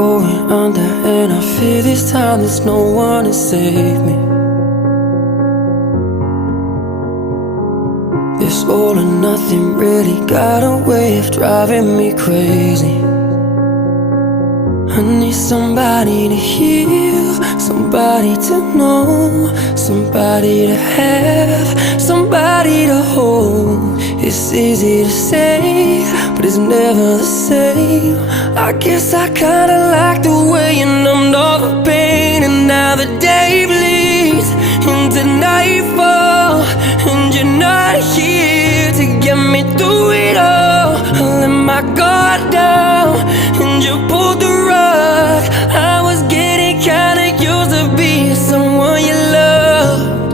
going under, and I fear this time there's no one to save me. This all or nothing really got a way of driving me crazy. I need somebody to heal, somebody to know, somebody to have, somebody to hold. It's easy to say, but it's never the same. I guess I kinda like the way you numbed all the pain. And now the day bleeds into nightfall, and you're not here to get me through it all. I let my guard down, and you pulled the rug.